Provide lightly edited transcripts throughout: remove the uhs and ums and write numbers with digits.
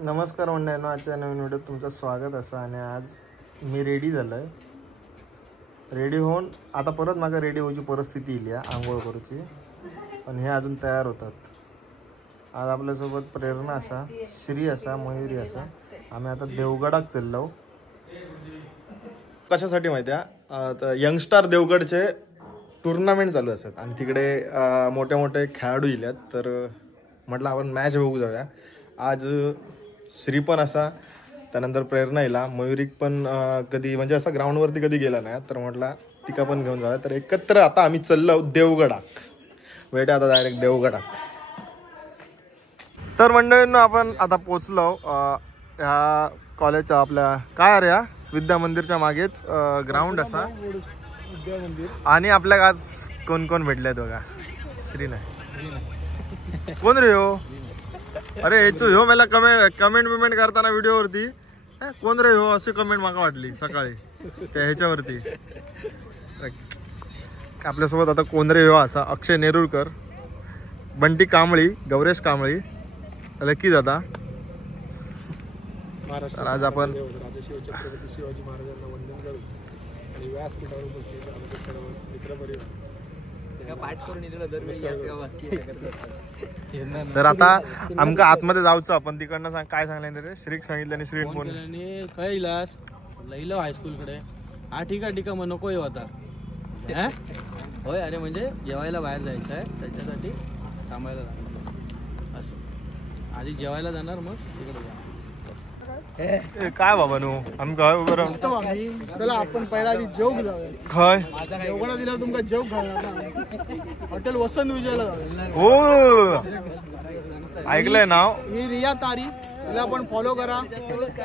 नमस्कार मंडळींनो, आजच्या नवीन व्हिडिओत तुमचं स्वागत असं. आणि आज मी रेडी झालो आहे. रेडी होऊन आता परत मागे रेडी होऊची परिस्थिती येईल आंघोळ करूची, पण हे अजून तयार होतात. आज आपल्यासोबत प्रेरणा असा, श्री असा, मयुरी असा. आम्ही आता देवगडात चाललो. कशासाठी माहिती आहे, तर यंगस्टार देवगडचे टुर्नामेंट चालू असतात आणि तिकडे मोठे मोठे खेळाडू येतात. तर म्हटलं आपण मॅच बघू जाऊया. आज श्री पण असा, त्यानंतर प्रेरणा येला, मयुरी पण कधी म्हणजे असा ग्राउंडवरती कधी गेला नाही, तर म्हटलं तिका पण घेऊन जाऊया. तर एकत्र आता आम्ही चाललो देवगडाक. वेटे आता डायरेक्ट देवगडाक. तर मंडळींनो, आपण आता पोचलो ह्या कॉलेजच्या आपल्या काय रे विद्या मंदिरच्या मागेच ग्राउंड असा. आणि आपल्याला आज कोण कोण भेटलेत बघा. श्री नाही, कोण रे हो? अरे ह्यो मला कमेंट विमेंट करताना व्हिडिओवरती कोण रे हो अशी कमेंट माका वाटली सकाळी त्या ह्याच्यावरती. आपल्यासोबत आता कोण रे हो असा अक्षय नेरुरकर, बंटी कांबळी, गौरेश कांबळी, लकी दादा. तर आज आपण छत्रपती शिवाजी महाराजांना वंदन करू आणि व्यासपीठावर बसलेले सर्व मित्रपरिवार. तर आता आमका आतमध्ये जाऊचं. आपण तिकडनं सांग काय सांगले रे? श्रीक सांगितलं आणि श्री फोन काय इलास लईलो हायस्कूल कडे. हा ठीक आहे मग नको येऊ आता. होय, अरे म्हणजे जेवायला बाहेर जायचं आहे, त्याच्यासाठी थांबायला जाणार. असं आधी जेवायला जाणार, मग तिकडे जा. काय बाबा नो आम्ही काय बरं. चला आपण पहिला आधी जेव जाऊया. काय देवगडा दिला तुमका जेव घालणार हॉटेल वसंत विजयला जाऊया. हो, ऐकलंय नाव. ही रिया तारी, तिला पण फॉलो करा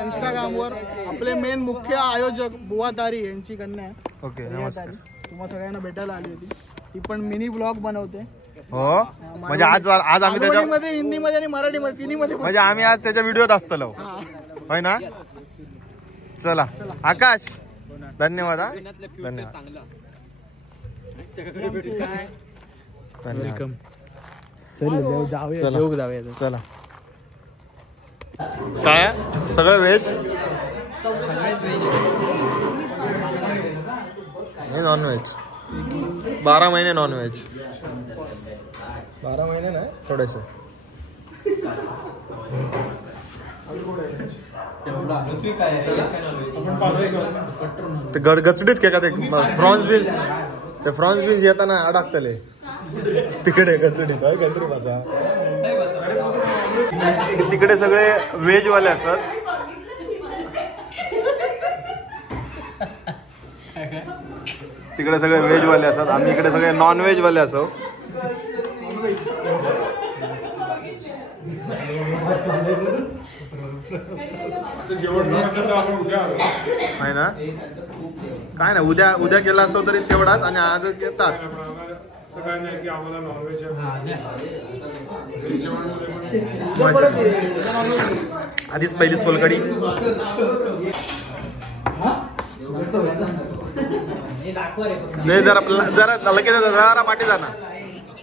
इंस्टाग्रामवर. आपले मेन मुख्य आयोजक बुवा तारी यांची कन्या आहे. ओके, नमस्कार. तुम्हाला सगळ्यांना भेटायला आली होती. ती पण मिनी ब्लॉग बनवते. हो, म्हणजे आज आम्ही त्याच्या हिंदीमध्ये आणि मराठीमध्ये तिन्हीमध्ये म्हणजे आम्ही आज त्याच्या व्हिडिओत असतो होय ना. चला आकाश, धन्यवाद. चला काय सगळं व्हेज नॉन व्हेज. 12 महिने नॉन व्हेज. 12 महिने नाही, थोडेसे. ते गचडीत का ते फ्रॉन्स बीन्स, ते फ्रॉन्स बीन्स येताना अडकतले तिकडे गचडीत आहे काहीतरी भाषा. तिकडे सगळे व्हेज वाले असतात. तिकडे सगळे व्हेज वाले असतात, आम्ही इकडे सगळे नॉन व्हेज वाले असो. आहे ना, काय ना उद्या केला असतो तरी तेवढाच, आणि आज येतात. आधीच पहिली सोलकडी. जरा लगेच जरा पाठी जाणार,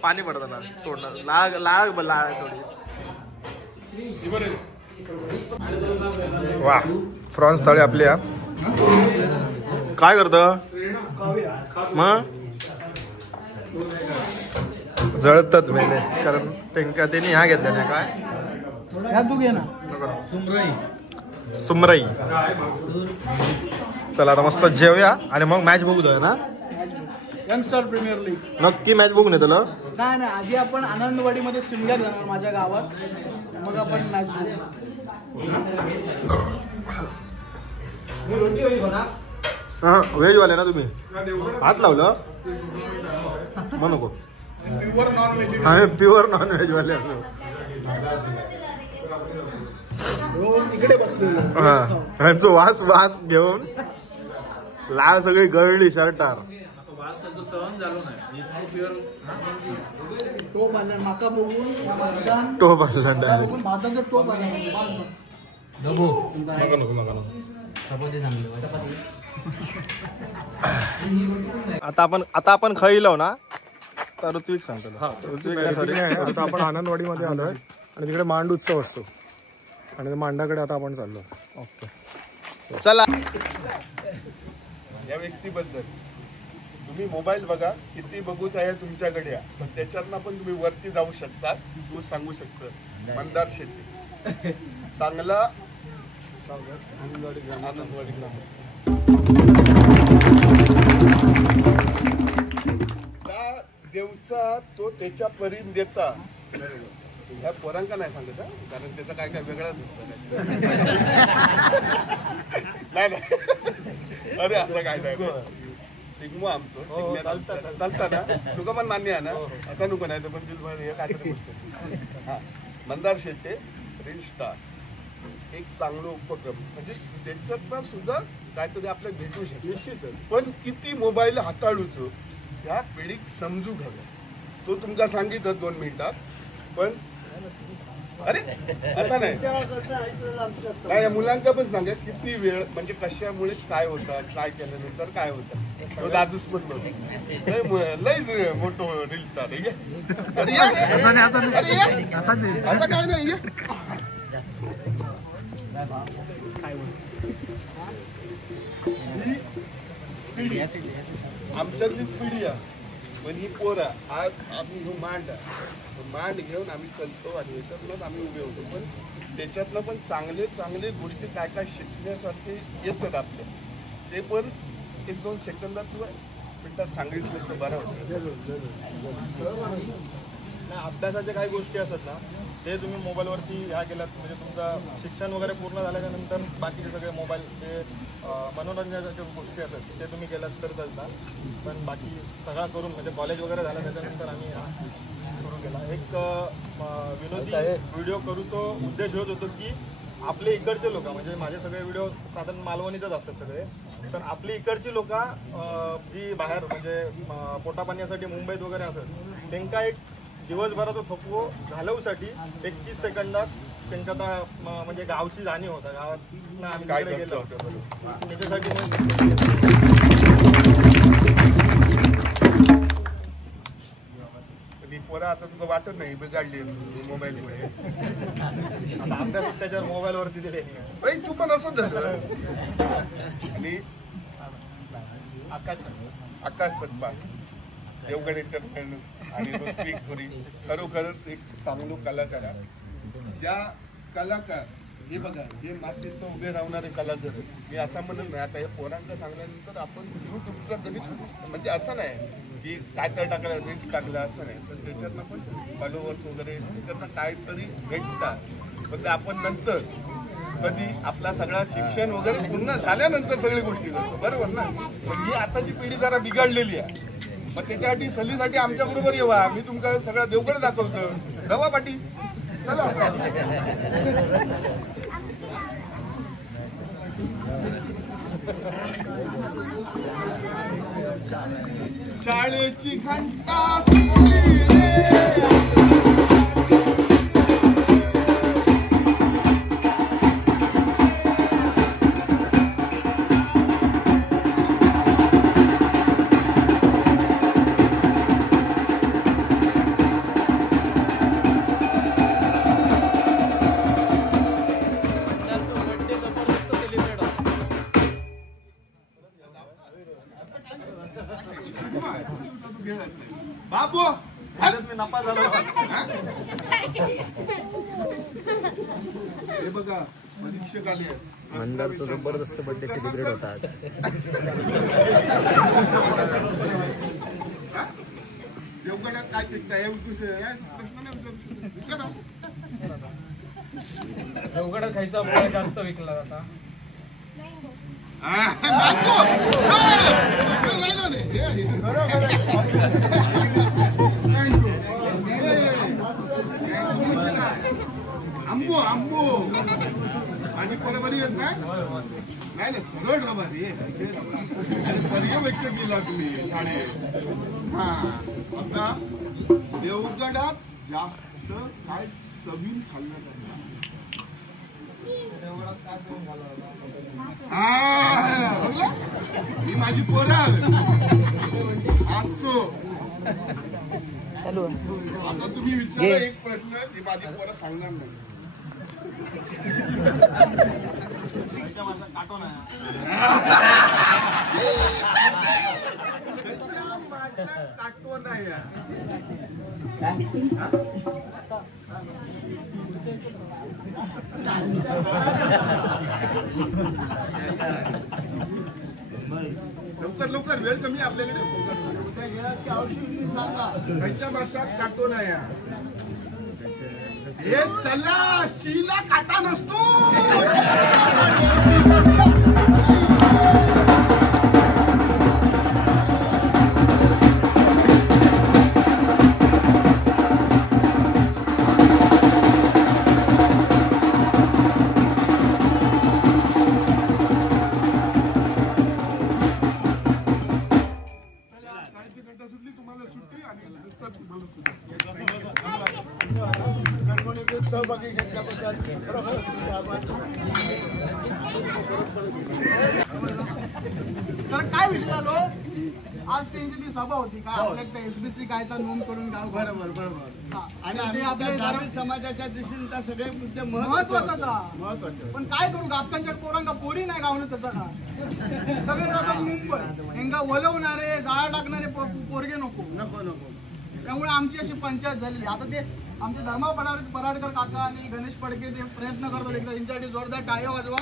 पाणी पडताना सोडणार. लाग थोडी. वा, फ्रॉन्स थाळी आपली. काय करत मग? जळतात मेले, कारण त्यांनी ह्या घेतल्या नाही. काय तू घे ना, सुमराई. चला आता मस्त जेवूया आणि मग मॅच बघू जाऊया ना. यंगस्टर प्रीमियर लीग नक्की मॅच बघून येतो. नाही आधी आपण आनंदवाडीमध्ये शिमल्यात जाणार, माझ्या गावात. मग आपण मॅच बघू. हा, व्हेज वाले ना तुम्ही? हात लावलं मग नको. आम्ही प्युअर नॉन व्हेज वाले असो. इकडे बसलेलो ह्यांचं वास घेऊन लाळ सगळी गळली शर्टार. टोप आणला माका बघून, टोप आणला डायरेक्ट. भाताचं टोप आणला. आता आपण खाईलो ना, तर ऋत्विक सांगतो. आता आपण आनंदवाडीमध्ये आलोय आणि तिकडे मांड उत्सव असतो. आणि मांडाकडे आता आपण चाललो. ओके चला. या व्यक्तीबद्दल तुम्ही मोबाईल बघा, किती बघूच आहे तुमच्याकडे, पण त्याच्यातनं पण तुम्ही वरती जाऊ शकतास. तू सांगू शकतो मंदार शेट्टी चांगला आनंदवाडीला त्या देवचा तो त्याच्या परीन देता. ह्या पोरांका नाही सांगत कारण त्याचं काय काय वेगळाच नसतं. नाही अरे असं काय नाही शिगमो आमचं चालता ना तुका पण मान्य आहे ना. असं नको नाही तर पण हे काय हा मंदार शेट्टे रील स्टार एक चांगलं उपक्रम म्हणजे त्याच्यातनं सुद्धा काहीतरी आपल्याला भेटू शकतो. पण किती मोबाईल हाताळूच ह्या पिढीक समजू घ्यावं. तो तुमका सांगितलं 2 मिनिटात, पण अरे असं नाही काय मुलांका पण सांगा किती वेळ म्हणजे कशामुळे काय होतं, काय केल्यानंतर काय होतं. तो दादूस पण लय मोठो रील स्टार असं काय नाही. आमच्यातली पिढी आहे पण ही पोरा आज आम्ही मांड घेऊन आम्ही चलतो आणि याच्यातनंच आम्ही उभे होतो. पण त्याच्यातनं पण चांगले चांगले गोष्टी काय काय शिकण्यासारखे येतात आपल्या. ते पण 1-2 सेकंदात किंवा मिनिटात सांगितलं असं बरं होतं. अभ्यासाच्या काही गोष्टी असतात ना ते तुम्ही मोबाईलवरती ह्या केलात म्हणजे तुमचं शिक्षण वगैरे पूर्ण झाल्याच्या नंतर बाकीचे सगळे मोबाईल जे मनोरंजनाच्या गोष्टी असतात ते तुम्ही केलात तर चालतात. पण बाकी सगळा करून म्हणजे कॉलेज वगैरे झालं त्याच्यानंतर आम्ही सुरू केला. एक विनोदी व्हिडिओ करूचो उद्देश होत होतो की आपले इकडचे लोक म्हणजे माझे सगळे व्हिडिओ साधारण मालवणीतच असतात सगळे. तर आपली इकडची लोक जी बाहेर म्हणजे पोटापाण्यासाठी मुंबईत वगैरे असतात त्यांना एक दिवसभराचा थकवो घालवूसाठी 30 सेकंदात त्यांच्या आता म्हणजे गावची जाणीव होता गावात आम्ही काय गेलो त्याच्यासाठी पोरा आता तुला वाटत नाही बिघडली मोबाईलमुळे. आता अभ्यास त्याच्यावर मोबाईलवरती दिले तू पण असंच झालं. आणि आकाश सतपाल देवगड एंटरटेनमेंट आणि ऋत्विक पुरी खरोखरच एक चांगलो कलाकार आहे. ज्या कलाकार हे बघा हे मातीत उभे राहणारे कलाकार मी असं म्हणत नाही. आता हे पोरांना सांगल्यानंतर आपण युट्यूबचा कधी म्हणजे असं नाही की काय तर टाकलं रील्स टाकलं असं नाही. पण त्याच्यातनं पण फॉलोवर्स वगैरे त्याच्यातनं काहीतरी भेटतात. पण ते आपण नंतर कधी आपला सगळा शिक्षण वगैरे पूर्ण झाल्यानंतर सगळी गोष्टी करतो बरोबर ना. पण ही आताची पिढी जरा बिघडलेली आहे. मग त्याच्यासाठी सलीसाठी आमच्या बरोबर येवा. मी तुमका सगळा देवगड दाखवतो. गवा पाटी चला. शाळेची घंटा बाबू मी नफा झालो. हे बघा परीक्षक आले मंदारचा जबरदस्त बर्थडे सेलिब्रेट होता आज. देवगडात काय पिकता प्रश्न विचारा. देवगडात खायचा पोळा जास्त विकला जाता. आंबो आंबो माझी बरोबरी येत नाही नाही सरळ रबारी पर्यवेक्षक गेला तुम्ही शाळे. हा आता देवगडात जास्त काय सवीन खाल्लं ही माझी पोरं असतो. आता तुम्ही विचारा एक प्रश्न ती माझी पोरं सांगणार नाही. मासा काटो ना काटो नाही लवकर लवकर वेळ कमी आपल्याकडे सांगा खायच्या माशात काटो नाही हे चला शीला काटा नसतो तर काय विषय झालो आज त्यांची ती सभा होती का आपल्या एसबीसी कायदा नोंद करून गाव बरोबर बरोबर आणि ते आपल्या समाजाच्या दृष्टीने सगळे मुद्दे महत्वाचा पण काय करू गावतांच्या पोरांना पोरी नाही गावलं तसं का सगळे जातात मुंबई यांना वलवणारे जाळा टाकणारे पोरगे नको नको नको त्यामुळे आमची अशी पंचायत झालेली आता ते आमचे धर्मा पराडकर काका आणि गणेश पडके ते प्रयत्न करतात एकदा त्यांच्यासाठी जोरदार टाळ्या वाजवा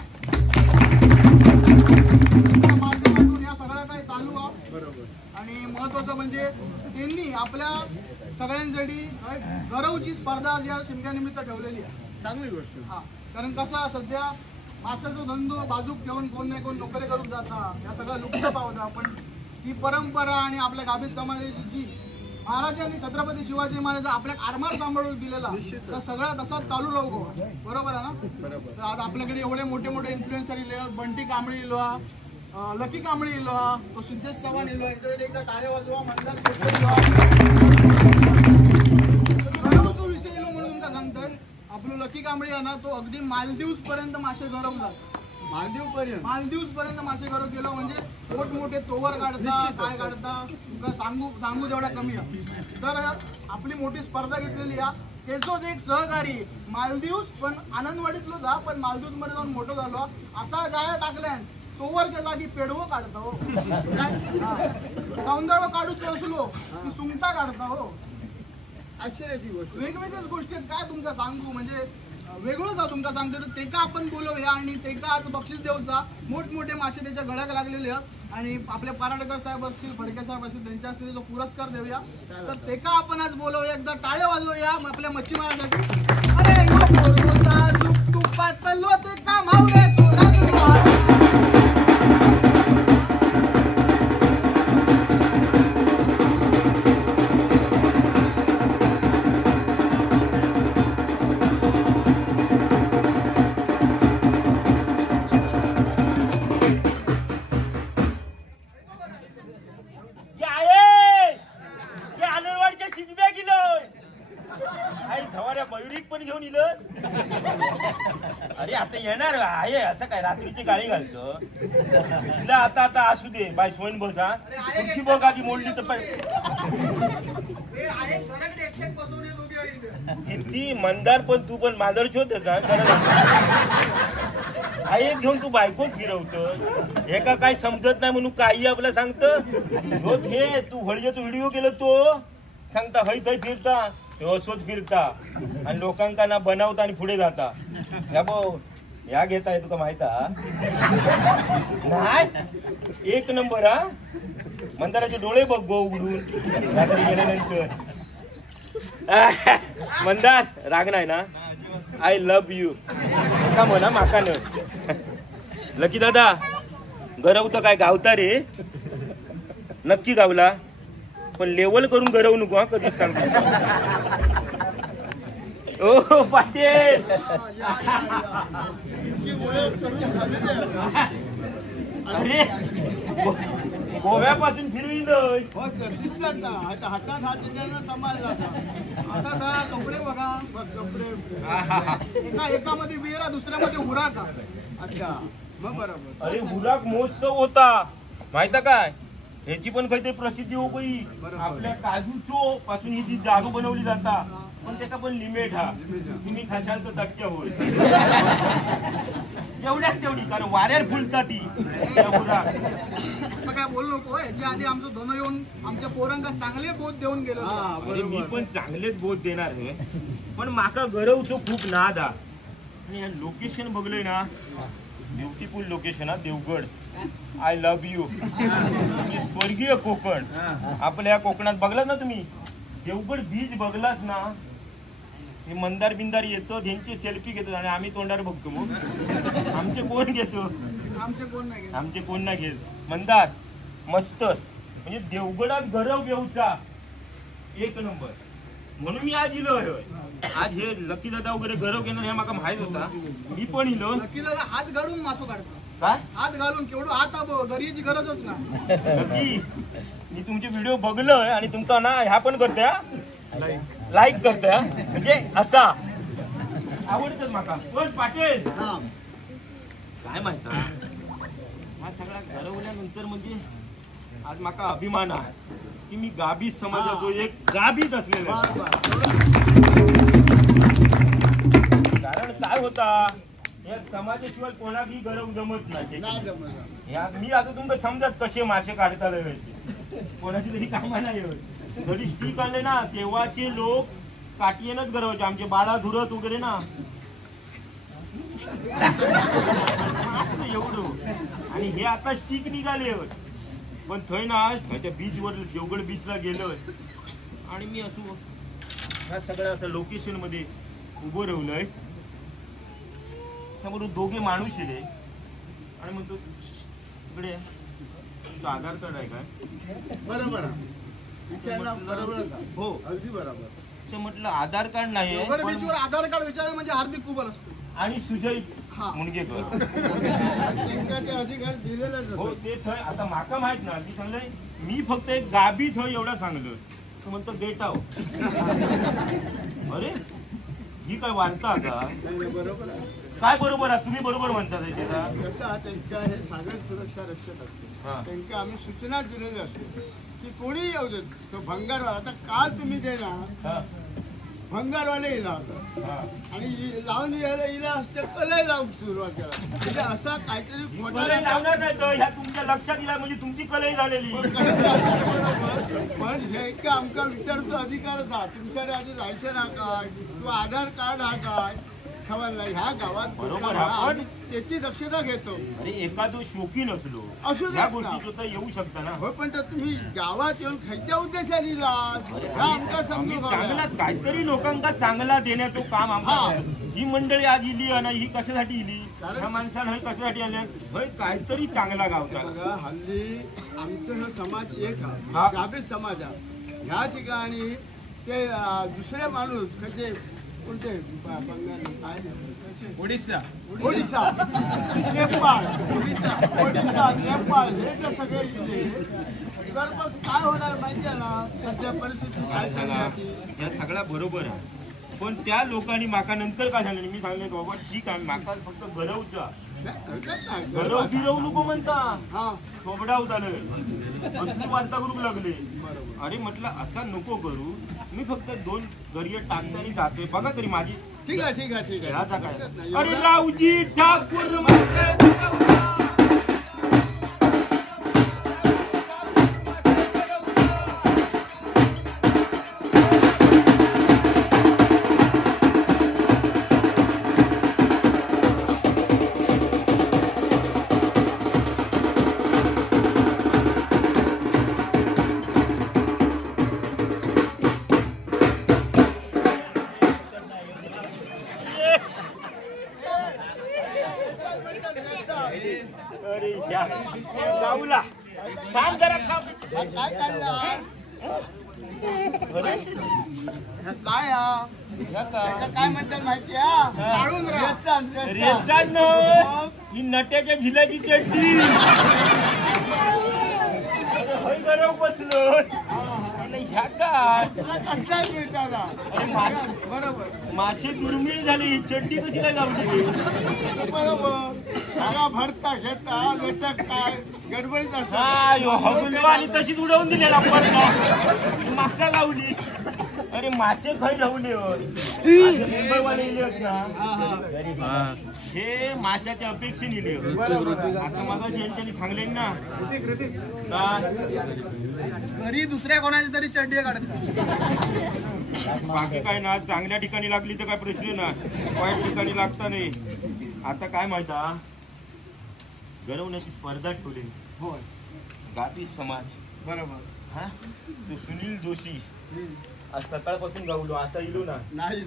माध्यमातून या सगळ्या काही चालू आहे बरोबर आणि महत्वाचं म्हणजे त्यांनी आपल्या सगळ्यांसाठी गरवची स्पर्धा या शिमग्यानिमित्त ठेवलेली आहे चांगली गोष्ट हा कारण कसं सध्या माशाचा धंदो बाजूक ठेवून कोण नाही कोण नोकरी करून जाता या सगळं लुप्त पावता पण ही परंपरा आणि आपल्या गाभीत समाजाची जी महाराजांनी छत्रपती शिवाजी महाराज आपल्या आरमार सांभाळून दिलेला तर सगळा तसाच चालू राहू बरोबर आहे ना तर आज आपल्याकडे एवढे मोठे मोठे इन्फ्लुएन्सर इलो बंटी कांबळी इलो लकी कांबळी इलो तो सिद्धेश चव्हाण इलो याच्याकडे एकदा टाळ्या वाजवा मतदान विषय इलो म्हणून तुमका सांगतोय आपलं लकी कांबळी आहे ना तो अगदी मालदीव्स पर्यंत मासे गरवतात मालदीव्स पर्यंत मासे गरव गेलो म्हणजे मोठमोठे तोवर काढता काय काढता तुमका सांगू तेवढा कमी आहे तर आपली मोठी स्पर्धा घेतलेली आहे त्याचोच एक सहकारी मालदीव्स पण आनंदवाडीतलो जा पण मालदीव्स मध्ये जाऊन मोठं झालो असा जाळ्या टाकल्यान तोवरच्या जागी पेडवो काढता हो सौंदर्य काढूच असलो की सुंगटा काढता हो आश्चर्याची गोष्ट वेगवेगळ्याच गोष्टी काय तुमका सांगू म्हणजे वेगळंच आहे तुमका सांगतो तर तेका आपण बोलवूया आणि तेका आज बक्षीस देऊचा मोठमोठे मासे त्याच्या गळ्याक लागलेले आणि आपल्या पराडकर साहेब असतील फडके साहेब असतील त्यांच्या हस्ते जो पुरस्कार देऊया तर तेका आपण आज बोलवूया एकदा टाळ्या वाजवूया आपल्या मच्छीमारांसाठी अरे तुपात ते काम अरे आता येणार आहे असं काय रात्रीची गाळी घालतो तिला आता आता असू दे बाय सोन बसा तुमची बघ आधी मोडली तर किती मंदार पण तू पण मांदरच होत आहे घेऊन तू बायको फिरवतो एका काय समजत नाही म्हणून काही आपलं सांगतो घे तू व्हिडिओ व्हिडिओ केलं तो सांगता हय थय फिरता असोच फिरता आणि लोकांका ना बनवता आणि पुढे जाता या भाऊ या घेताय तुका माहिता नाही एक नंबर हा मंदाराचे डोळे बघ गो उघडून रात्री गेल्यानंतर मंदार राग नाही ना आय लव्ह यू का म्हणा माका न लकी दादा गरवतं काय गावता रे नक्की गावला पण लेवल करून गरवू नको हा कधीच सांगतो ओ पाटील अरे गोव्यापासून फिरवी हातात हात समाज आता कपडे बघा कपडे एकामध्ये बिरा दुसऱ्यामध्ये हुरा का अच्छा मग बरोबर अरे हुराक महोत्सव होता माहिती काय ह्याची पण काहीतरी प्रसिद्धी हो काही आपल्या काजूचो पासून ही जी दारू बनवली जाता पण त्याचा पण लिमिट हा तुम्ही खाशाल तर तटक्या होईल एवढ्याच तेवढी कारण वाऱ्यार फुलता ती त्या उराक. असं काय बोलू नको. याच्या आधी आमचं दोन येऊन आमच्या पोरांका चांगले बोध देऊन गेलो. अरे मी पण चांगलेच बोध देणार आहे, पण माका गरवचो खूप नाद हा. आणि हे लोकेशन बघलंय ना, ब्युटिफुल लोकेशन हा देवगड. I love you. स्वर्गीय कोकण. आपल्या कोकणात बघलाच ना तुम्ही, देवगड बीच बघलाच ना, हे मंदार बिंदार येतो, त्यांची सेल्फी घेतात आणि आम्ही तोंडावर बघतो. मग आमचे कोण घेतो? आमचे कोण नाही घेत. मंदार मस्तच. म्हणजे देवगडात गरव घेऊचा एक नंबर. म्हणून मी आज इलो. आज हे लकी दादा वगैरे गरव घेणार हे मला माहित होता. मी पण इलो. लकी दादा हात घालून मासो काढतो. काय हात घालून केवढं हात गरीची गरजच ना. लकी मी तुमचे व्हिडिओ बघलोय आणि तुमचा ना ह्या पण करतोय, लाईक करतोय. म्हणजे असा आवडतच माका. पण पाटील काय माहित, हा सगळा घडवल्यानंतर म्हणजे आज माका अभिमान आहे की मी गाबी समाजाचो एक गाबीत असलेला. कारण काय होता, या समाजाशिवाय कोणाही गरव जमत नाही. मी आता तुमचं समजत कसे मासे काढता कोणाची तरी कामा नाही होत. जरी स्टिक आणले ना, तेव्हाचे लोक काठीनच गरवायचे. आमचे बाळा धुरत वगैरे ना असं एवढं. आणि हे आता स्टिक निघाले. पण थंय ना त्या बीचवर देवगड बीचला गेलोय आणि मी असो ह्या सगळ्या असं लोकेशन मध्ये उभं राहिलोय. त्यामुळे दोघे माणूस येले आणि म्हणतो इकडे तुमचं आधार कार्ड आहे काय? बरोबर हो अगदी बरोबर. ते म्हटलं आधार कार्ड नाही बीचवर आधार कार्ड विचारलं म्हणजे हार्दिक कुबल असतो. आणि सुजय मुनगेकर अधिकार दिलेलाच हो ते थंय. आता माका माहित ना, मी सांगलंय मी फक्त एक गाबी थंय एवढा सांगलं. तो म्हणतो गेट आउट. अरे ही काय वाढता का? बरोबर आहे. काय बरोबर आहे? तुम्ही बरोबर म्हणता त्याचा. कसं त्यांच्या हे सागर सुरक्षा रक्षक असते. त्यांना आम्ही सूचना दिलेल्या असते की कोणी येऊ देत. तो भंगारवाला आता काल तुम्ही जे ना भंगारवाले इला होता आणि लावून यायला इला असते कलय लावून सुरुवात केला. म्हणजे असा काहीतरी लावणार नाही तर ह्या तुमच्या लक्षात येईल म्हणजे तुमची कलई झालेली. पण हे का आमका विचारतो अधिकारच हा. तुमच्याकडे आधी लायसन हा काय, किंवा आधार कार्ड हा काय खबर नाही. ह्या गावात बरोबर आपण त्याची दक्षता घेतो. अरे एखादं शौकीन असलो असू या दे गोष्टी सुद्धा येऊ शकता ना. हो पण तुम्ही गावात येऊन खायच्या उद्देशाने आमका समजून चांगलाच काहीतरी लोकांना चांगला देण्याचं काम आमचं. ही मंडळी आज इली आणि ही कशासाठी इली, ह्या माणसानं हे कशासाठी आले, होय काहीतरी चांगला गावचा. हल्ली आमचं हा समाज एक आहे, गाभीत समाज आहे. ह्या ठिकाणी ते दुसरे माणूस म्हणजे कोणते ओडिशा ओडिशा नेपाळ ओडिशा नेपाळ हे जर सगळे इथे तर मग काय होणार माहिती आहे ना. सध्या परिस्थिती काय झाली या सगळ्या बरोबर आहे. पण त्या लोकांनी माका नंतर काय झालं, मी सांगले बाबा ठीक आहे माका फक्त गरवचा गरव फिरवू नको म्हणता थोबडा उतारलं असली वार्ता करू लागले. अरे म्हटलं असा नको करू, मी फक्त 2 गरिये टाकते आणि जाते. बघा तरी माझी ठीक आहे ठीक आहे ठीक आहे. काय अरे रावजी ठाकूर गावला थांब जरा थांब. काय काढलं काय काय म्हणतात माहिती ही नट्याच्या झिलाची चड्डी गरव बसलो ह्या काय बरोबर मासे दुर्मिळ झाले. ही चड्डी कशी काय गावली बरोबर. सगळा भरता घेता लटक काय गडबडीत हगलो आणि तशीच उडवून दिलेला मागचा गावली. अरे मासे खाई राहुले मुंबईवाले इले आहेत ना हे माशाच्या अपेक्षेने इले आता मगाशी यांच्यानी सांगले ना घरी दुसऱ्या कोणाची तरी चड्डी काढत बाकी काय ना चांगल्या ठिकाणी लागली तर काय प्रश्न ना वाईट ठिकाणी लागता नाही आता काय माहिती गरवण्याची स्पर्धा ठेवली होय गाठी समाज बरोबर हा तो सुनील जोशी आज सकाळपासून गावलो आता इलो ना नाही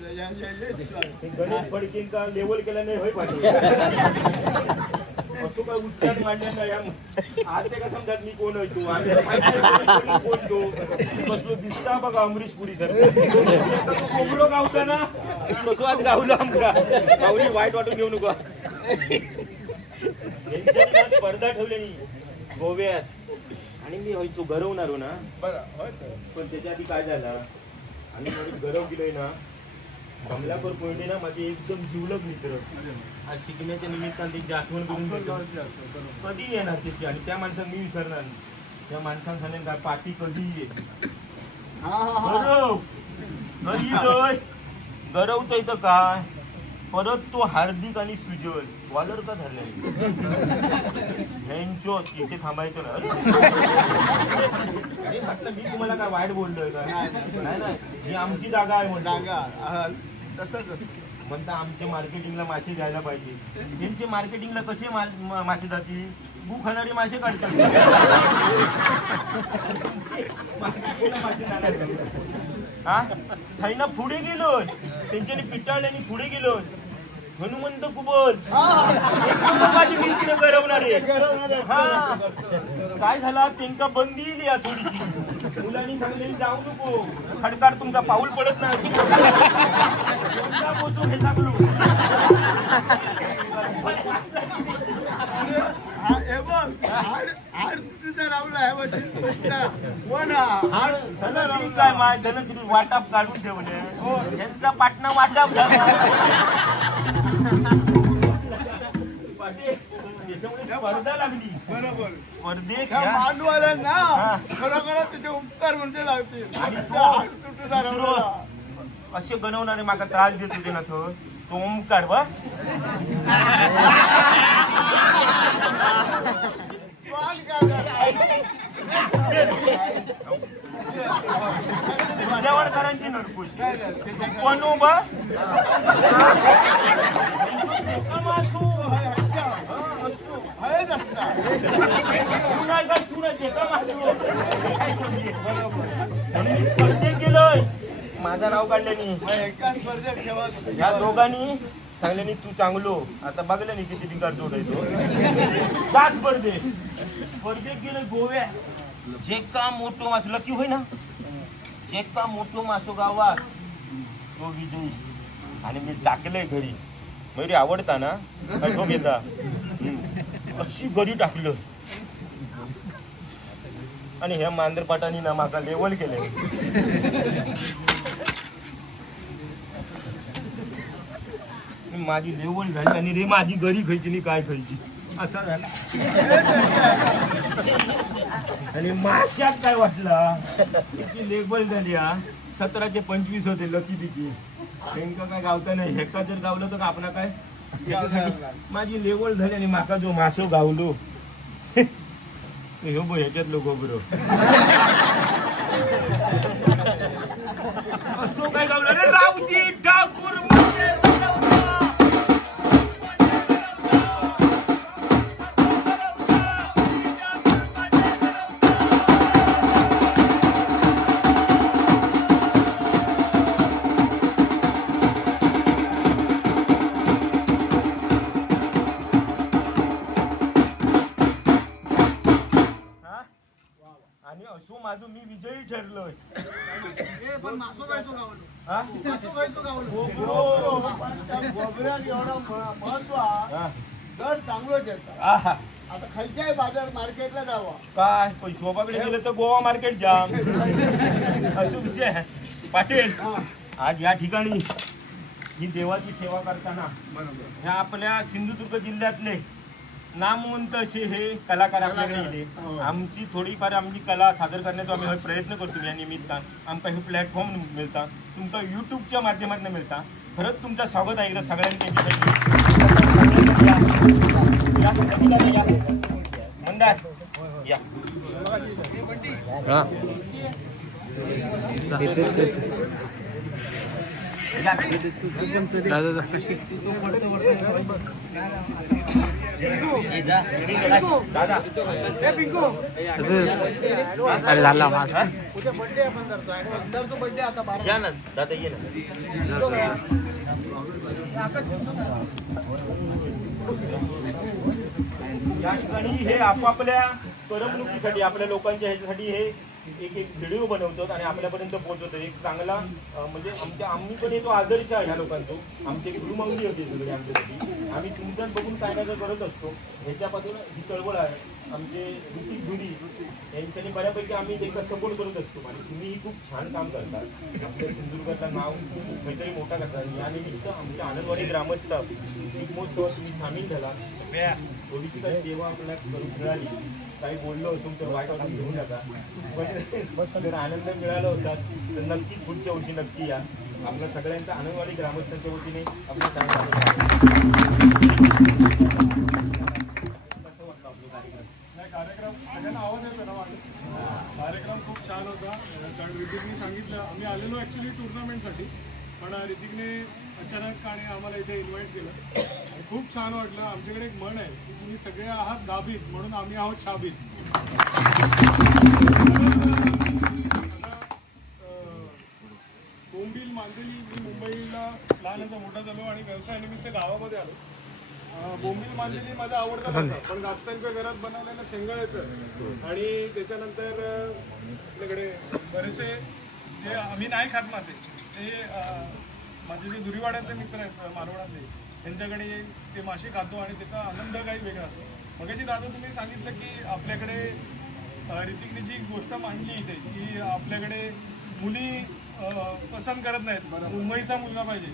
ते गणेश फडकेन का लेवल केला नाही होय पाटील असं काय उच्चार मांडल्या ना या आज ते का समजत मी कोण होय तू आम्ही कोण तो कसलो दिसता बघा अमरीश पुरी सर कोबरो गावता ना कसो आज गावलो आमका गावली वाईट वाटून घेऊ नको स्पर्धा ठेवलेली गोव्यात आणि मी व्हायचो गरवणार ना बरं पण त्याच्या आधी काय झालं आणि गरव गेलोय ना कमलापूर पॉइंट ना माझे एकदम जिवलग मित्र आज शिकण्याच्या निमित्तानं त्यांची आठवण करून कधी येणार त्याची आणि त्या माणसाला मी विसरणार नाही त्या माणसानं सांगेल काय पाठी कधी येईल गरवतोय तर काय परत तो हार्दिक आणि सुजल वालर का धरले इथे थांबायचं ना म्हटलं मी तुम्हाला काय वाईट बोललोय का नाही ही आमची जागा आहे म्हणता तसंच म्हणता आमच्या मार्केटिंगला मासे द्यायला पाहिजे त्यांचे मार्केटिंगला कसे मासे जातील भू खाणारे मासे काढतात हा थाईना पुढे गेलोय त्यांच्यानी पिटाळल्याने पुढे गेलोय हनुमंत कुबल माझी भिंतीने गरवणारे काय झाला त्यांका बंदी द्या थोडीशी मुलांनी सांगलेली जाऊ नको खडकाड तुमचा पाऊल पडत नाही पोचून हे सांगलो काय माय धनश्री वाटाप काढून ठेवले यांचा पाटणा वाटाप झाला स्पर्धा लागली बरोबर स्पर्धेत मांडवाल्यांना खरोखर त्याचे उपकार म्हणजे लागतील असे बनवणारे माका त्रास देत होते ना तो ओंकार बा देवळकरांची नडकुश पण बा स्पर्धेत गेलोय माझं नाव काढल्यानी ह्या दोघांनी सांगल्यानी तू चांगलो आता बघल्या नाही किती टिंकार जोडायचो का स्पर्धेत गेलोय गोव्या जे का मोठो मासो लकी होय ना जे का मोठो मासो गावात तो विजयी आणि मी टाकलंय घरी मयुरी आवडता ना तो घेता अशी घरी टाकलं आणि ह्या मांजरपाटानी ना माका लेवल केले माझी लेवल झाली आणि रे माझी घरी खायची नाही काय खायची असा झाला आणि माश्यात काय वाटला त्याची लेवल झाली 17 ते 25 होते लकी पिकी त्यांका काय गावता नाही हेका जर गावलं तर आपण काय माझी लेवल झाली आणि माका जो मासो गावलो हे बो ह्याच्यात लोक बरो असो काय गावलं रे रावजी ठाकूर माझं मी विजयी ठरलोय पण मासो खायचो गावलो दर चांगलोच येतात आता खायच्याही बाजार मार्केटला जावा काय पण शोभाकडे गेलं तर गोवा मार्केट जाम असं विषय आहे पाटील आज या ठिकाणी ही देवाची सेवा करताना ह्या आपल्या सिंधुदुर्ग जिल्ह्यातले नामवंत असे हे कलाकार आपल्याकडे येते. आमची थोडीफार आमची कला सादर करण्याचा आम्ही प्रयत्न करतो. या निमित्तान आमका हे प्लॅटफॉर्म मिळता, तुमका युट्यूबच्या माध्यमातून मिळता. खरंच तुमचं स्वागत आहे एकदा सगळ्यांनी. मंदार या अरे झाला उद्या बर्थडे आहे पंधरचा बर्थडे आता या ना दादा ये ना. या ठिकाणी हे आपापल्या करमणुकीसाठी आपल्या लोकांच्या ह्याच्यासाठी हे एक व्हिडिओ बनवतात आणि आपल्यापर्यंत पोहोचवतात. एक चांगला म्हणजे आम्ही पण येतो आदर्श आहे ह्या लोकांचा. आमची एक गुरुमाऊली होती सगळे आमच्यासाठी. आम्ही तुमच्यात बघून काय काय करत असतो. ह्याच्यापासून ही चळवळ आहे. आमचे ऋतिक धुरी यांच्यानी बऱ्यापैकी आम्ही त्यांचा सपोर्ट करत असतो आणि तुम्हीही खूप छान काम करता. आपल्या सिंधुदुर्गाचं नाव काहीतरी मोठा करता. यानिमित्त आमच्या आनंदवाडी ग्रामस्थ दीपोत्सवात तुम्ही सामील झाला. थोडीशी काही सेवा आपल्याला करून मिळाली. काही बोललो असून तर वाईट वाटून घेऊ नका. पण जर आनंद मिळाला होता तर नक्कीच पुढच्या वर्षी नक्की या. आपल्या सगळ्यांचा आनंदवाडी ग्रामस्थांच्या वतीने आपलं कार्यक्रम सगळ्यांना आवाज येतो ना. कार्यक्रम खूप छान होता. कारण ऋतिकने सांगितलं आम्ही आलेलो ॲक्च्युली टुर्नामेंटसाठी, पण ऋतिकने अचानक आणि आम्हाला इथे इन्व्हाइट केलं. खूप छान वाटलं. आमच्याकडे एक म्हण आहे की तुम्ही सगळे आहात दाबीत म्हणून आम्ही आहोत शाबीत. बोंबील मांदेली मी मुंबईला लहानाचा मोठा झालो आणि व्यवसायानिमित्त गावामध्ये आलो. बोंबील मांदेली माझा आवडता पण गाजतांच्या घरात बनवलेलं शेंगाळ्याचं आणि त्याच्यानंतर आपल्याकडे बरेचसे जे आम्ही नाही खात मासे ते माझे जे दुरीवाड्यातले मित्र आहेत मारवाडातले त्यांच्याकडे ते मासे खातो आणि त्याचा आनंद काही वेगळा असतो. मगाशी दादा तुम्ही सांगितलं की आपल्याकडे ऋतिकने जी गोष्ट मांडली इथे की आपल्याकडे मुली पसंत करत नाहीत, मुंबईचा मुलगा पाहिजे.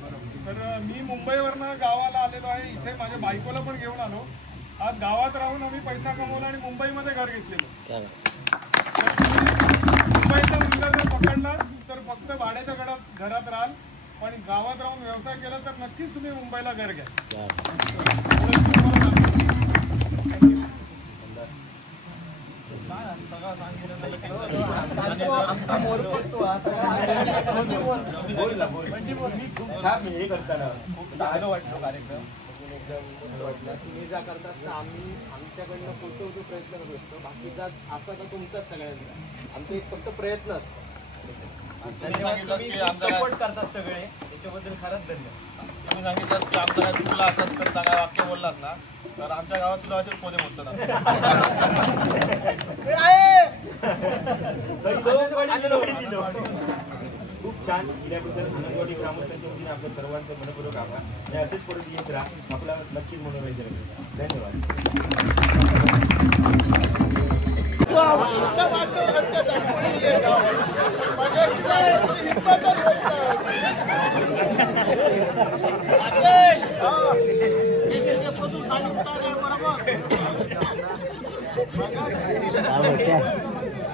तर मी मुंबईवरनं गावाला आलेलो आहे. इथे माझ्या बायकोला पण घेऊन आलो. आज गावात राहून आम्ही पैसा कमवला आणि मुंबईमध्ये घर घेतलेलं. मुंबईचा मुलगा जर पकडला तर फक्त भाड्याच्या घरात राहाल, पण गावात राहून व्यवसाय केला तर नक्कीच तुम्ही मुंबईला घर घ्या. हे करताना खूप चांगलं वाटलं कार्यक्रम. तुम्ही ज्या करतात आम्ही आमच्याकडनं पोहोचवतो प्रयत्न करत असतो. बाकीचा असा तर तुमचाच सगळ्यांचा. आमचा एक फक्त प्रयत्न असतो. सपोर्ट करतात सगळे, त्याच्याबद्दल खरंच धन्यवाद. तुम्ही सांगितलं की आमचा काय चुकला असत तर चांगला वाक्य बोललात ना, तर आमच्या गावात सुद्धा असेच कोणी बोलतात. खूप छान दिल्याबद्दल आनंदवाडी ग्रामस्थांच्या वतीने आपल्या सर्वांचं मनपूर्वक आभार. आणि असेच परत येत राहा. आपला नक्कीच मनोरंजन करा. धन्यवाद.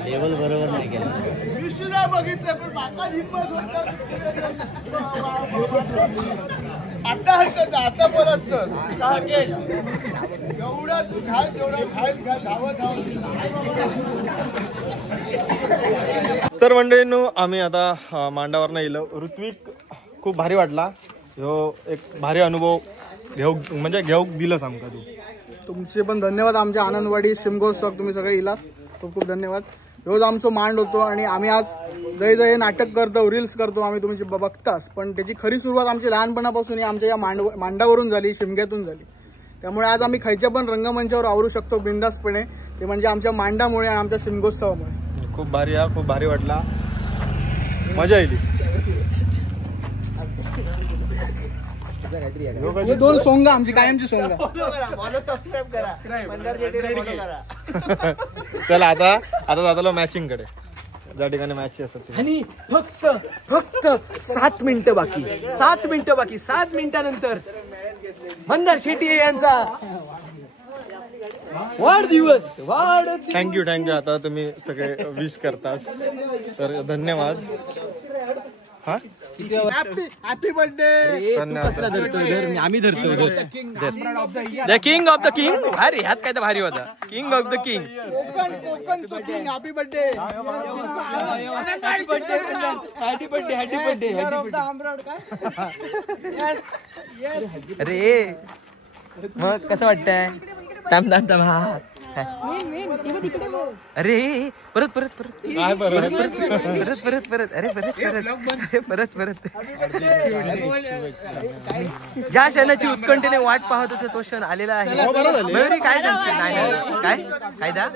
लेवल बरोबर नाही केलं. विषयला बघितलं पण माता हिंमत होत आता हरकत आता बोलत एवढा तू खाय तेवढा खायत धावत तर मंडळींनो आम्ही आता मांडावरनं येलो. ऋत्विक खूप भारी वाटला. ह्यो एक भारी अनुभव घेऊक दिलंस आमका तू. तुमचे पण धन्यवाद. आमच्या आनंदवाडी शिमगोत्सव तुम्ही सगळे इलास खूप खूप धन्यवाद. रोज आमचं मांड होतो आणि आम्ही आज जय जय नाटक करतो, रील्स करतो आम्ही, तुम्ही बघताच. पण त्याची खरी सुरुवात आमची लहानपणापासून आमच्या या मांडावरून झाली, शिमग्यातून झाली. त्यामुळे आज आम्ही खायच्या पण रंगमंचावर आवरू शकतो बिंदासपणे. ते म्हणजे आमच्या मांडामुळे आणि आमच्या शिमगोत्सवामुळे. खूप भारी हा, खूप भारी वाटला, मजा येईल. दोन सोंग आमची कायमची सोंग. चला आता जातो मॅचिंग कडे, ज्या ठिकाणी मॅच असतात. आणि फक्त 7 मिनिटं बाकी, 7 मिनिटं बाकी. 7 मिनिटानंतर मंदार शेट्टी यांचा वाढदिवस थँक्यू आता तुम्ही सगळे विश करतास तर धन्यवाद. हा हॅपी बर्थडे. आम्ही धरतो the king of the king. अरे ह्यात काय तर भारी होता. King of the king. Konkan king. Happy birthday. Happy birthday. अरे मग कसं वाटतंय? थांब हा. अरे परत ज्या क्षणाची उत्कंठेने वाट पाहत होते तो क्षण आलेला आहे. मयुरी काय सांगते? नाही काय फायदा?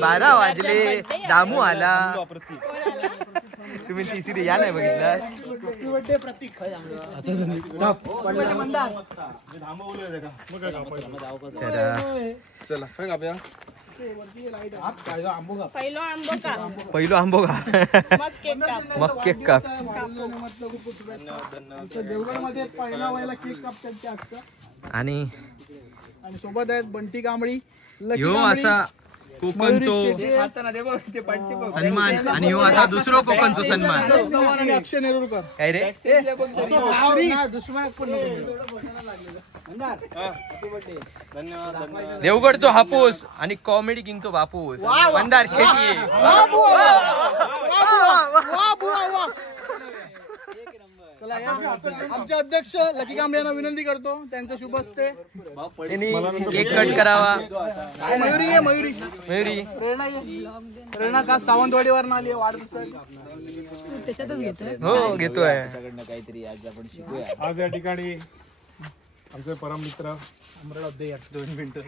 12 वाजले. दामू आला. तुम्ही तिसरी या नाही बघितला. चला काय कापूया? पहिलो आंबो का मग केक काप. देवगडमध्ये पहिला वेळेला केक कापतात त्या आजचा. आणि सोबत आहेत बंटी कांबळी, ह्यो असा कोकणचो सन्मान आणि ह्यो असा दुसरो कोकणचो सन्मान. अक्षय नेरुरकर. काय रे? देवगडचो हापूस आणि कॉमेडी किंगचो बापूस मंदार शेट्टी. आमचे अध्यक्ष लकी कांबळे यांना विनंती करतो त्यांचं शुभ हस्ते केक कट करावा. मयुरी आहे. मयुरी प्रेरणा का सावंतवाडीवर आली वाढदिवस. हो घेतोय. आज या ठिकाणी आमचे परम मित्र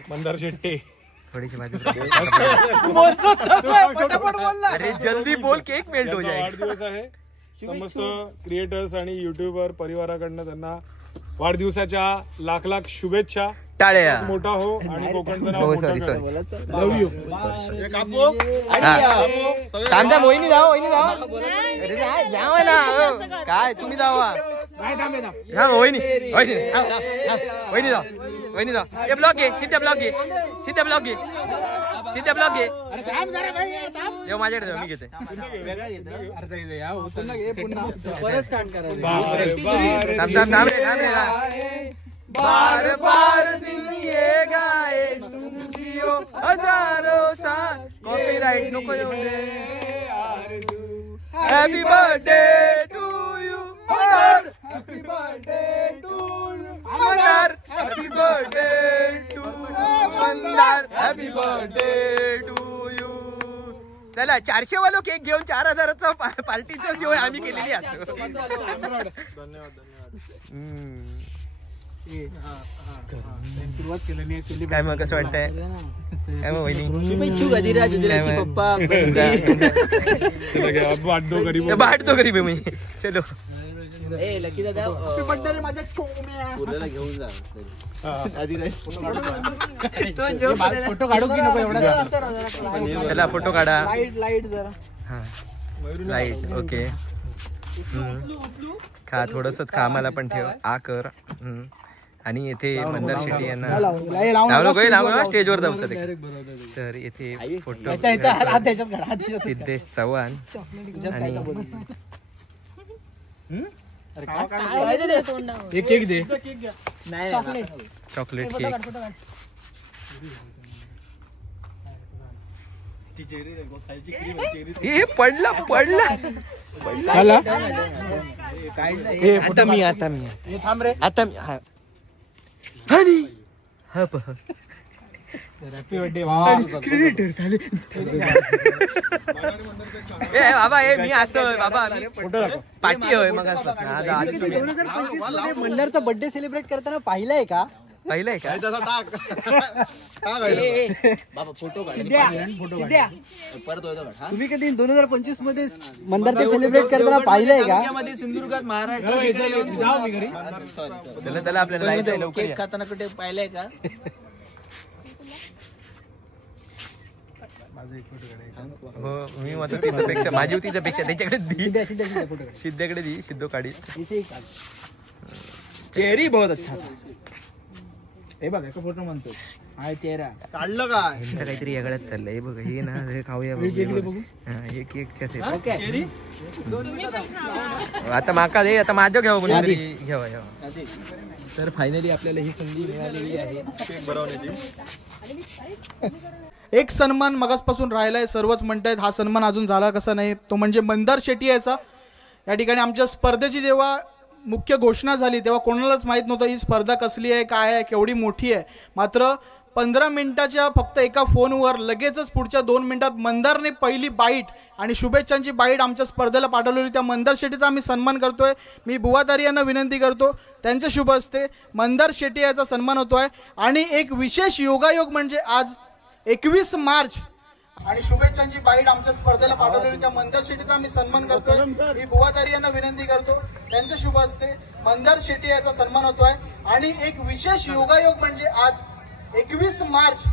मंदार शेट्टी थोडीशी बाजू. अरे जल्दी बोल केक मेल्ट हो जाए. वाढदिवस आहे. समस्त क्रिएटर्स आणि युट्यूबर परिवाराकडनं त्यांना वाढदिवसाच्या लाख शुभेच्छा. टाळ्या. मोठा हो आणि कोकणचं नाव मोठं कर. थांबा मोहिनी जाओ. अरे जावा ना. काय तुम्ही जावा. वहिनी जाऊ. हे ब्लॉक घे. सिद्ध ब्लॉक घे. देव माझ्याकडे मी घेते. बार बार दिन ये गाए तुम जियो हजारों साल. कॉपीराइट नको येऊ दे. Happy birthday to you. Happy birthday to you Mandar. Happy birthday to Mandar. Happy birthday to you. चला 400 वालो केक घेऊन 4000चा पार्टीची सोय आम्ही केलेली असतो. काय मग कसं वाटतंय? काय मग वहिनी पप्पा बाट दो गरीब मी. चलो लकी दादा माझ्या चोम्या घेऊन जा. फोटो काढू की नको एवढा? चला फोटो काढा. लाईट जरा. हा लाईट ओके. खा थोडंसंच खा. मला पण ठेव. आ कर. आणि येथे मंदार शेट्टी यांना लावलं स्टेजवर जाऊतात. तर येथे फोटो सिद्धेश चव्हाण आणि केक दे. Chocolate cake. हे पडला आता मी थांब रे. आता मी हॅपी बर्थडे क्रिएटर झाले. ए बाबा ए मी असं बाबा पार्टी होय. मग मंदारचा बर्थडे सेलिब्रेट करताना पाहिलंय का? पाहिलंय का? तुम्ही कधी 2025 मध्ये मंदार सेलिब्रेट करताना पाहिलंय का? सिंधुदुर्गात त्याला आपल्याला केक खाताना कुठे पाहिलंय का? हो मी माझं तिच्यापेक्षा माझी होती त्यापेक्षा त्याच्याकडे सिद्धेकडे दी. सिद्धो काढी. चेरी बहुत अच्छा. हे बघ एका फोटो म्हणतो हाय चेहरा काढलं काय यांचं काहीतरी वेगळंच चाललंय हे बघ हे ना हे खाऊया बघ. हा, एक एकच्या set. आता माका दे आता माझं घ्यावं म्हणून घ्यावा घ्यावा. तर फायनली आपल्याला ही संधी मिळालेली आहे केक बनवण्याची. एक सन्मान मगासपासून राहिलाय, सर्वच म्हणतायत हा सन्मान अजून झाला कसा नाही, तो म्हणजे मंदार शेट्टी याचा. या ठिकाणी आमच्या स्पर्धेची जेव्हा मुख्य घोषणा झाली तेव्हा कोणालाच माहीत नव्हतं ही स्पर्धा कसली आहे, काय आहे, केवढी मोठी आहे. मात्र 15 मिनिटाच्या फक्त एका फोनवर लगेचच पुढच्या 2 मिनिटात मंदारने पहिली बाईट आणि शुभेच्छांची बाईट आमच्या स्पर्धेला पाठवलेली. त्या मंदार शेट्टीचा आम्ही सन्मान करतोय. मी बुवादारी यांना विनंती करतो त्यांच्या शुभ हस्ते मंदार शेट्टी याचा सन्मान होतोय. आणि एक विशेष योगायोग म्हणजे आज 21 मार्च आणि शुभेच्छांची बाईट आमच्या स्पर्धेला पाठवलेली. त्या मंदार शेट्टीचा आम्ही सन्मान करतोय. मी बुवादारी यांना विनंती करतो त्यांच्या शुभ हस्ते मंदार शेट्टी याचा सन्मान होतोय. आणि एक विशेष योगायोग म्हणजे आज 21 मार्च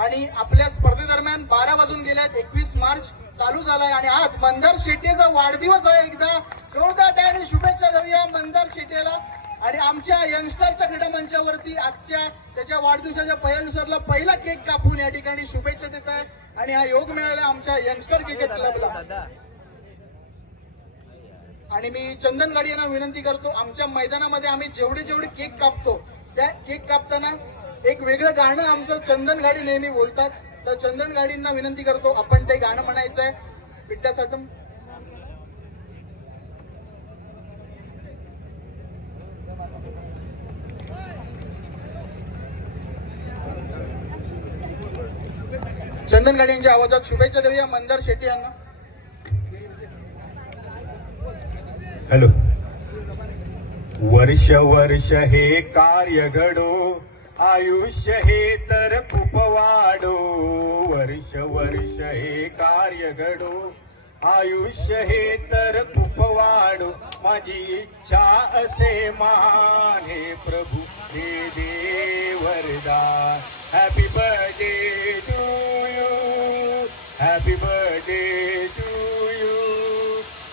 आणि आपल्या स्पर्धेदरम्यान 12 वाजून गेल्यात. 21 मार्च चालू झालाय आणि आज मंदार शेट्टीचा वाढदिवस आहे. एकदा जोरदार टाळ्यांनी शुभेच्छा देऊया मंदार शेट्टीला. आणि आमच्या यंगस्टरच्या क्रीडा मंचावरती आजच्या त्याच्या वाढदिवसाच्या पहिल्या दिवसाला पहिला केक कापून या ठिकाणी शुभेच्छा देत आहे. आणि हा योग मिळाला आमच्या यंगस्टर क्रिकेट क्लबला. आणि मी चंदन गाडी यांना विनंती करतो आमच्या मैदानामध्ये आम्ही जेवढे जेवढे केक कापतो त्या केक कापताना एक वेगळं गाणं आमचं चंदन गाडी नेहमी बोलतात. तर चंदन गाडींना विनंती करतो आपण ते गाणं म्हणायचं आहे. विद्यासाठम चंदन गाडी यांच्या आवाजात शुभेच्छा देऊया मंदार शेट्टी यांना. हॅलो. वर्ष वर्ष हे कार्य घडो, आयुष्य हे तर खूप वाढो. वर्ष वर्ष हे कार्य घडो, आयुष्य हे तर खूप वाढो. माझी इच्छा असे महान हे प्रभू हे दे वरदान. Happy birthday to you, happy birthday to you,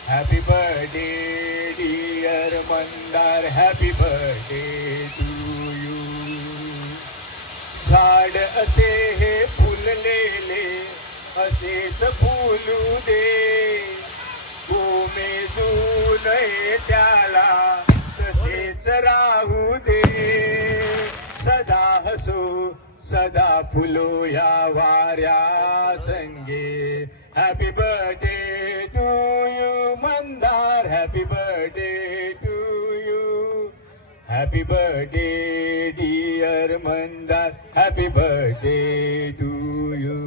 happy birthday dear Mandar, happy birthday to you. झाड असे हे फुललेले असेच फुलू दे, गोमेजू नये त्याला तसेच राहू दे. सदा हसो सदा फुलो या वाऱ्या संगे. Happy birthday to you Mandar, happy birthday to you, happy birthday dear Mandar, happy birthday to you.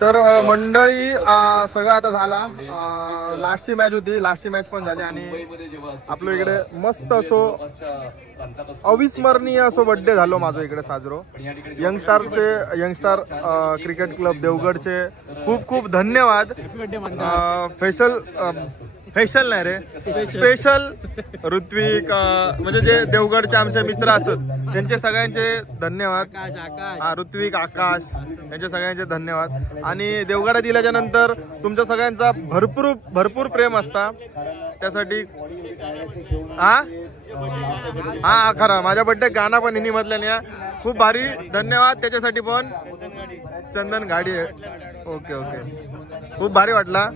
तर मंडळी सगळं आता झाला. लास्टची मॅच होती, लास्टची मॅच पण झाली आणि आपलं इकडे मस्त असो अविस्मरणीय असो बर्थडे झालो माझं इकडे साजरो. यंगस्टार क्रिकेट क्लब देवगडचे खूप खूप धन्यवाद. फैसल नाही रे, स्पेशल ऋत्विक म्हणजे जे देवगडचे आमचे मित्र असत त्यांचे सगळ्यांचे धन्यवाद. ऋत्विक, आकाश यांचे सगळ्यांचे धन्यवाद. आणि देवगडात दिल्याच्या नंतर तुमच्या सगळ्यांचा भरपूर भरपूर प्रेम असता त्यासाठी. हा खरं माझ्या बर्थडे गाणं पण हिंदी मधल्या खूप भारी धन्यवाद त्याच्यासाठी पण. चंदन गाडी आहे. ओके ओके, खूप भारी वाटला.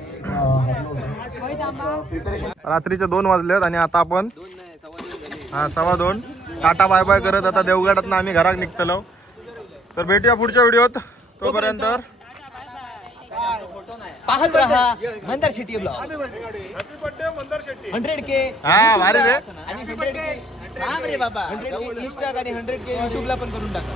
रात्रीचे 2 वाजलेत आणि आता आपण 2:15 टाटा बाय बाय करत आता देवगडात आम्ही घरात निघतलो. तर भेटूया पुढच्या व्हिडिओत. तोपर्यंत पाहत रहा Mandar Shetty blog. Happy birthday Mandar Shetty. 100K हा भारी रे. आणि 100K राम रे बाबा. 100K इंस्टा आणि 100K युट्यूबला पण करून टाका.